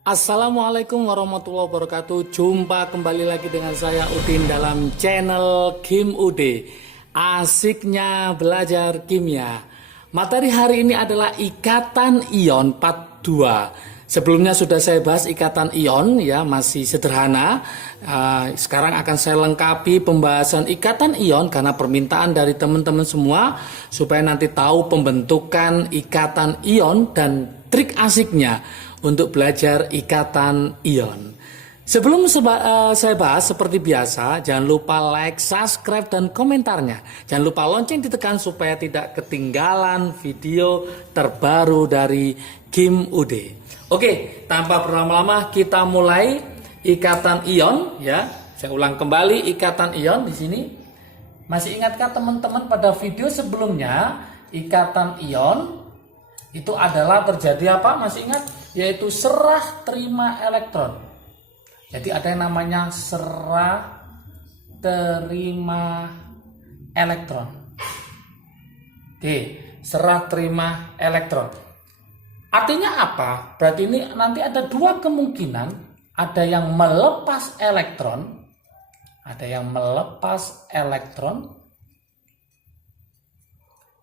Assalamualaikum warahmatullahi wabarakatuh. Jumpa kembali lagi dengan saya Udin dalam channel Kim Ude. Asiknya belajar kimia. Materi hari ini adalah ikatan ion part 2. Sebelumnya sudah saya bahas ikatan ion, ya, masih sederhana. Sekarang akan saya lengkapi pembahasan ikatan ion karena permintaan dari teman-teman semua supaya nanti tahu pembentukan ikatan ion dan trik asiknya untuk belajar ikatan ion. Sebelum saya bahas, seperti biasa, jangan lupa like, subscribe, dan komentarnya. Jangan lupa lonceng ditekan supaya tidak ketinggalan video terbaru dari Kim Ude. Oke, tanpa berlama-lama kita mulai ikatan ion, ya. Saya ulang kembali ikatan ion di sini. Masih ingatkah teman-teman pada video sebelumnya ikatan ion itu adalah terjadi apa? Masih ingat? Yaitu serah terima elektron. Jadi ada yang namanya serah terima elektron. Oke, serah terima elektron. Artinya apa? Berarti ini nanti ada dua kemungkinan. Ada yang melepas elektron. Ada yang melepas elektron.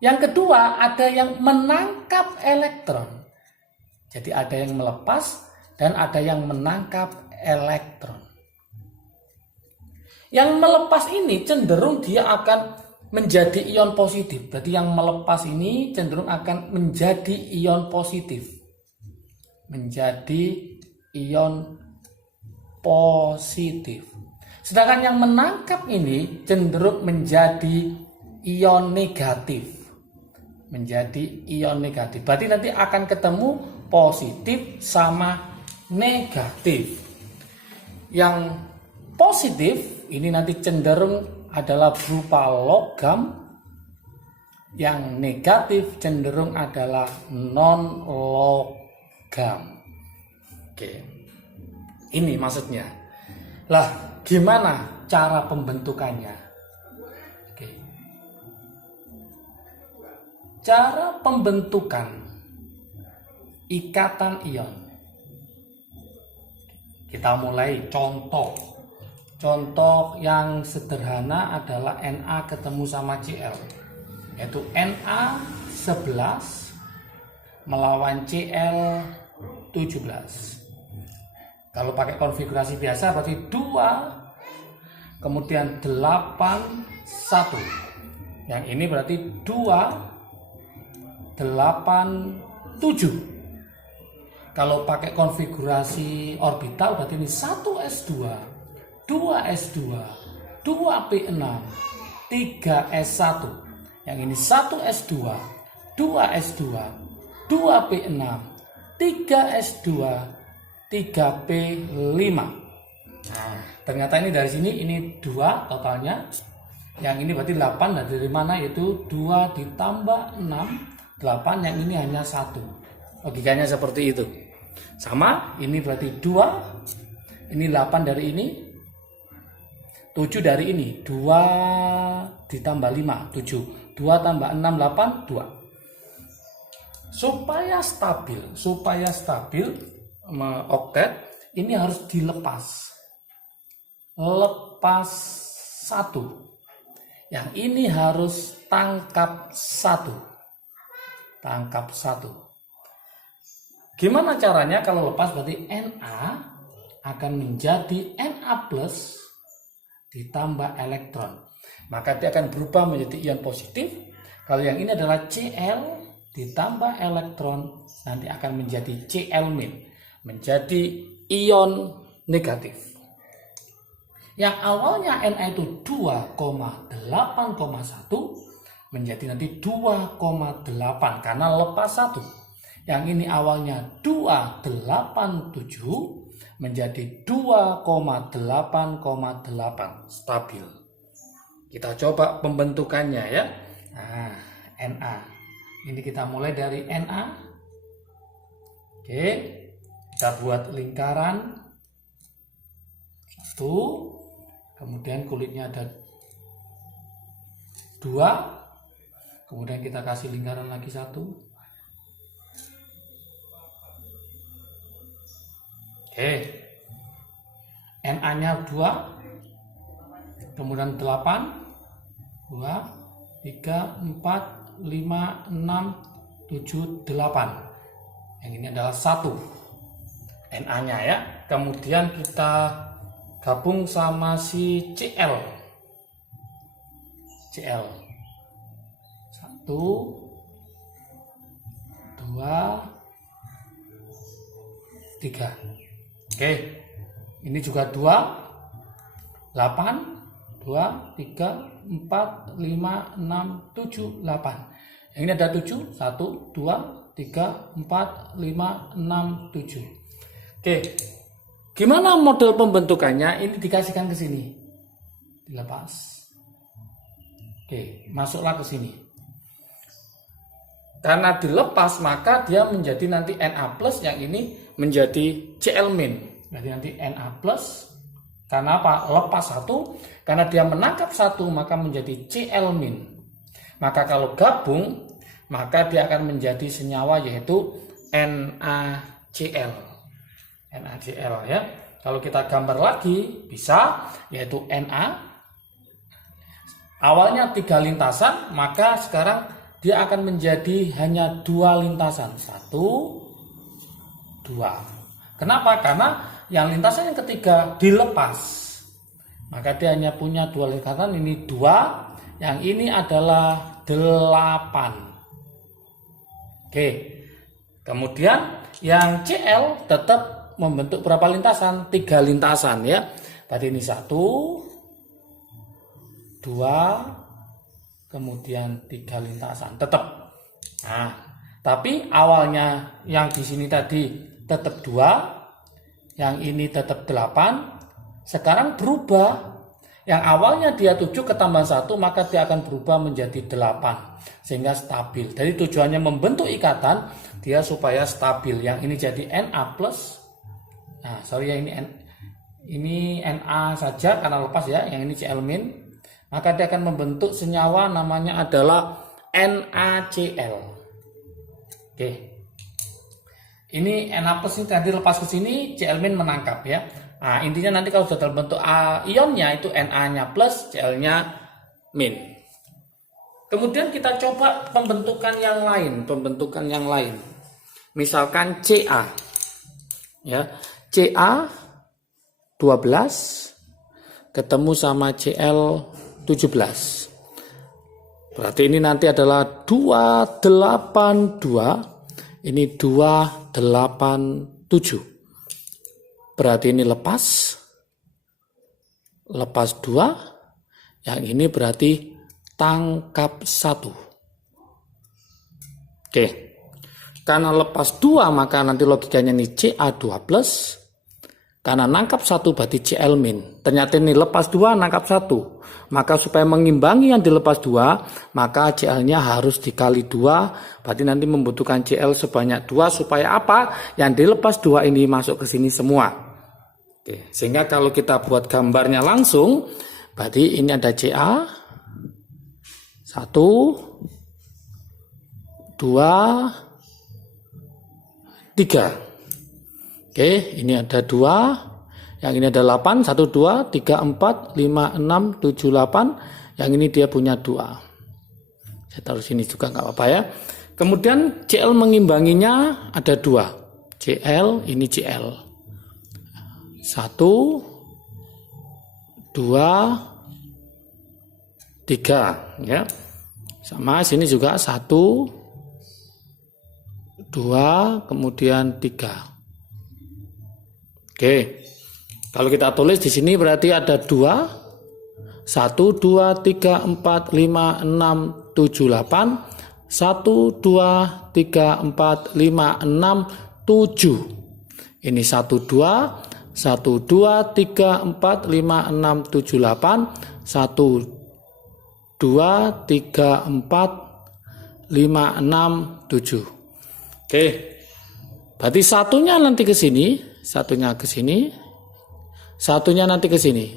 Yang kedua, ada yang menangkap elektron. Jadi ada yang melepas dan ada yang menangkap elektron. Yang melepas ini cenderung dia akan menjadi ion positif. Berarti yang melepas ini cenderung akan menjadi ion positif. Menjadi ion positif. Sedangkan yang menangkap ini cenderung menjadi ion negatif. Menjadi ion negatif. Berarti nanti akan ketemu positif sama negatif. Yang positif ini nanti cenderung adalah berupa logam. Yang negatif cenderung adalah non logam. Oke. Ini maksudnya. Lah, gimana cara pembentukannya? Oke. Cara pembentukan ikatan ion. Kita mulai contoh. Contoh yang sederhana adalah Na ketemu sama Cl. Yaitu Na11 melawan Cl17. Kalau pakai konfigurasi biasa berarti 2 kemudian 8 1. Yang ini berarti 2 8 7. Kalau pakai konfigurasi orbital berarti ini 1s2, 2s2, 2p6, 3s1. Yang ini 1s2, 2s2, 2p6, 3s2, 3p5. Nah, ternyata ini dari sini ini 2 totalnya. Yang ini berarti 8, dan dari mana? Yaitu 2 ditambah 6, 8, yang ini hanya 1. Logikanya seperti itu. Sama, ini berarti 2, ini 8 dari ini, 7 dari ini, 2 ditambah 5, 7, 2 tambah 6, 8, 2. Supaya stabil, oktet, ini harus dilepas. Lepas 1. Yang ini harus tangkap 1. Tangkap 1. Gimana caranya? Kalau lepas berarti Na akan menjadi Na plus ditambah elektron. Maka dia akan berubah menjadi ion positif. Kalau yang ini adalah Cl ditambah elektron, nanti akan menjadi Cl min. Menjadi ion negatif. Yang awalnya Na itu 2,8,1 menjadi nanti 2,8 karena lepas 1. Yang ini awalnya 2,87 menjadi 2,8,8 stabil. Kita coba pembentukannya, ya. Nah, Na. Ini kita mulai dari Na. Oke. Kita buat lingkaran. 1. Kemudian kulitnya ada 2. Kemudian kita kasih lingkaran lagi 1. Oke. NA-nya 2, kemudian 8, 2, 3, 4, 5, 6, 7, 8. Yang ini adalah 1 NA-nya ya. Kemudian kita gabung sama si CL. CL 1, 2, 3. Oke. Ini juga 2, 8, 2, 3, 4, 5, 6, 7, 8. Yang ini ada 7, 1, 2, 3, 4, 5, 6, 7. Oke. Gimana model pembentukannya? Ini dikasihkan ke sini. Dilepas. Oke, masuklah ke sini. Karena dilepas maka dia menjadi nanti Na plus, yang ini menjadi Cl min. Jadi nanti Na plus, karena apa? Lepas 1, karena dia menangkap 1 maka menjadi Cl min. Maka kalau gabung maka dia akan menjadi senyawa yaitu NaCl. NaCl ya. Kalau kita gambar lagi bisa, yaitu Na awalnya 3 lintasan, maka sekarang dia akan menjadi hanya 2 lintasan. 1, 2. Kenapa? Karena yang lintasan yang ketiga dilepas, maka dia hanya punya 2 lingkaran. Ini 2, yang ini adalah 8. Oke. Kemudian yang Cl tetap membentuk berapa lintasan? 3 lintasan ya. Tadi ini 1, 2, kemudian 3 lintasan tetap. Nah, tapi awalnya yang di sini tadi tetap 2, yang ini tetap 8, sekarang berubah. Yang awalnya dia 7 ketambah 1, maka dia akan berubah menjadi 8, sehingga stabil. Jadi tujuannya membentuk ikatan, dia supaya stabil. Yang ini jadi Na plus. Nah, sorry ya, ini Na saja karena lepas ya, yang ini Cl min. Maka dia akan membentuk senyawa namanya adalah NaCl. Oke. Ini Na plus ini tadi lepas ke sini, Cl min menangkap ya. Nah, intinya nanti kalau sudah terbentuk ionnya itu Na-nya plus, Cl-nya min. Kemudian kita coba pembentukan yang lain, Misalkan Ca. Ya. Ca 12 ketemu sama Cl 17. Berarti ini nanti adalah 282. Ini 287. Berarti ini lepas 2. Yang ini berarti tangkap 1. Oke. Karena lepas 2 maka nanti logikanya ini Ca2 plus. Karena nangkap 1 berarti Cl min. Ternyata ini lepas 2 nangkap 1. Maka supaya mengimbangi yang dilepas 2, maka Cl-nya harus dikali 2. Berarti nanti membutuhkan Cl sebanyak 2 supaya apa? Yang dilepas 2 ini masuk ke sini semua. Oke, sehingga kalau kita buat gambarnya langsung, berarti ini ada Ca 1, 2, 3. Oke, ini ada 2. Yang ini ada 8, 1, 2, 3, 4, 5, 6, 7, 8. Yang ini dia punya 2. Saya taruh sini juga nggak apa-apa ya. Kemudian Cl mengimbanginya ada 2. Cl, ini Cl. 1, 2, 3. Ya. Sama sini juga 1, 2, kemudian 3. Oke. Kalau kita tulis di sini berarti ada 2, 1, 2, 3, 4, 5, 6, 7, 8, 1, 2, 3, 4, 5, 6, 7. Ini 1, 2, 1, 2, 3, 4, 5, 6, 7, 8, 1, 2, 3, 4, 5, 6, 7. Oke. Berarti satunya nanti ke sini, satunya ke sini, satunya nanti ke sini.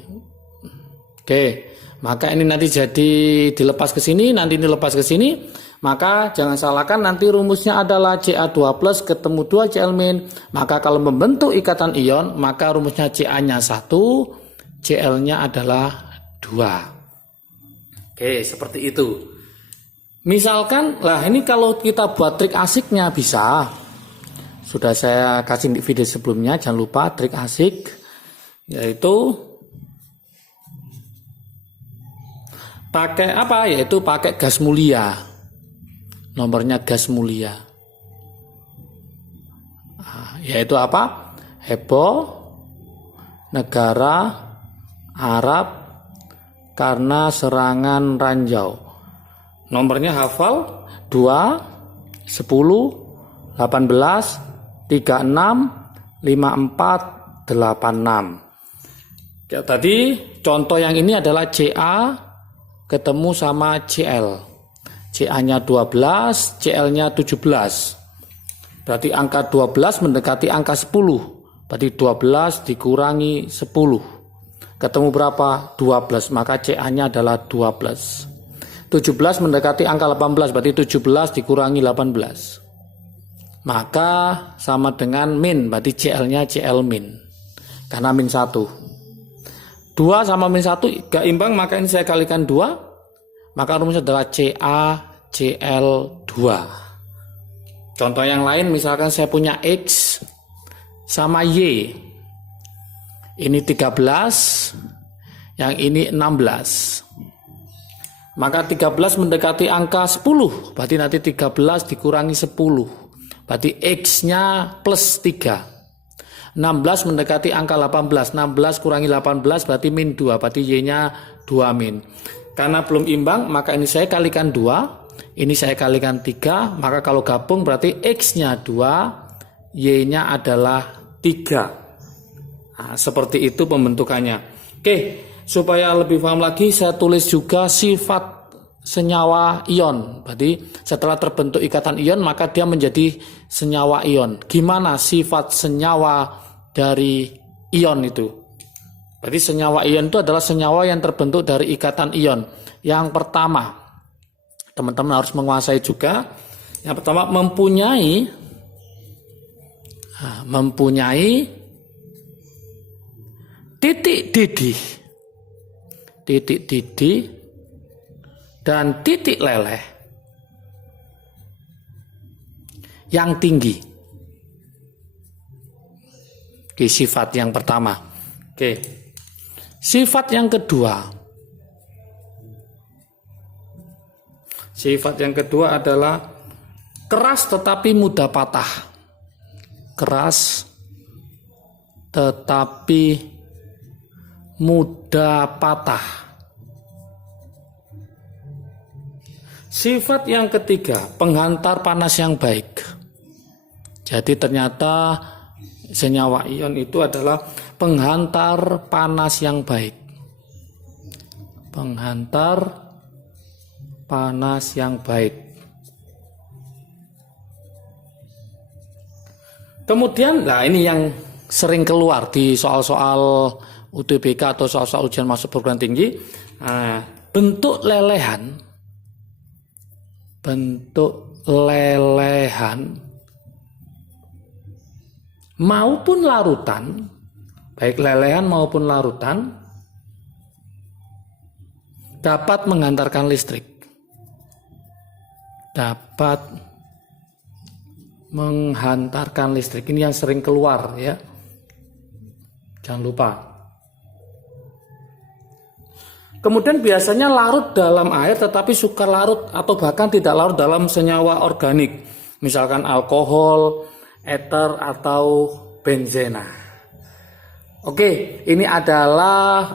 Oke, maka ini nanti jadi dilepas ke sini, nanti dilepas ke sini. Maka jangan salahkan nanti rumusnya adalah Ca2 plus ketemu 2 Cl min. Maka kalau membentuk ikatan ion, maka rumusnya Ca-nya 1, Cl-nya adalah 2. Oke, seperti itu. Misalkan, lah ini kalau kita buat trik asiknya bisa. Sudah saya kasih di video sebelumnya, jangan lupa trik asik. Yaitu pakai apa? Yaitu pakai gas mulia. Nomornya gas mulia, yaitu apa? Heboh negara Arab karena serangan ranjau. Nomornya hafal 2, 10, 18, 36, 54, 86. Ya, tadi contoh yang ini adalah Ca ketemu sama Cl. Ca-nya 12, Cl-nya 17. Berarti angka 12 mendekati angka 10. Berarti 12 dikurangi 10. Ketemu berapa? 12. Maka Ca-nya adalah 12. 17 mendekati angka 18. Berarti 17 dikurangi 18. Maka sama dengan min. Berarti Cl-nya Cl min. Karena min 1. 2 sama min 1 gak imbang, maka ini saya kalikan 2. Maka rumusnya adalah CaCl2. Contoh yang lain, misalkan saya punya X sama Y. Ini 13, yang ini 16. Maka 13 mendekati angka 10, berarti nanti 13 dikurangi 10. Berarti X-nya plus 3. 16 mendekati angka 18, 16 kurangi 18 berarti min 2, berarti Y-nya 2 min. Karena belum imbang, maka ini saya kalikan 2, ini saya kalikan 3, maka kalau gabung berarti X-nya 2, Y-nya adalah 3. Nah, seperti itu pembentukannya. Oke, supaya lebih paham lagi, saya tulis juga sifat senyawa ion. Berarti setelah terbentuk ikatan ion, maka dia menjadi senyawa ion. Gimana sifat senyawa dari ion itu? Berarti senyawa ion itu adalah senyawa yang terbentuk dari ikatan ion. Yang pertama, teman-teman harus menguasai juga. Yang pertama, mempunyai titik didih dan titik leleh yang tinggi. Oke, sifat yang pertama. Oke. Sifat yang kedua. Sifat yang kedua adalah keras tetapi mudah patah. Keras tetapi mudah patah. Sifat yang ketiga, penghantar panas yang baik. Jadi ternyata senyawa ion itu adalah penghantar panas yang baik. Penghantar panas yang baik. Kemudian, nah ini yang sering keluar di soal-soal UTBK atau soal-soal ujian masuk perguruan tinggi. Nah, bentuk lelehan maupun larutan, baik lelehan maupun larutan, dapat menghantarkan listrik. Dapat menghantarkan listrik. Ini yang sering keluar ya. Jangan lupa. Kemudian biasanya larut dalam air tetapi suka larut atau bahkan tidak larut dalam senyawa organik. Misalkan alkohol, ether atau benzena. Oke, ini adalah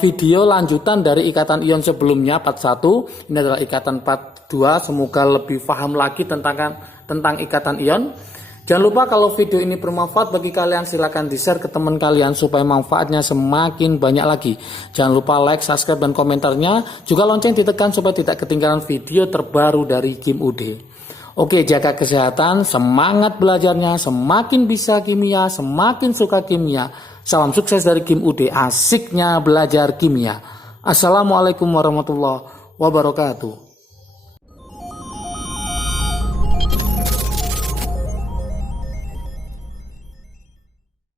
video lanjutan dari ikatan ion sebelumnya part 1. Ini adalah ikatan part 2. Semoga lebih paham lagi tentang ikatan ion. Jangan lupa kalau video ini bermanfaat bagi kalian, silahkan di-share ke teman kalian supaya manfaatnya semakin banyak lagi. Jangan lupa like, subscribe, dan komentarnya. Juga lonceng ditekan supaya tidak ketinggalan video terbaru dari Kim UD. Oke, jaga kesehatan, semangat belajarnya, semakin bisa kimia, semakin suka kimia. Salam sukses dari Kim UD, asiknya belajar kimia. Assalamualaikum warahmatullahi wabarakatuh.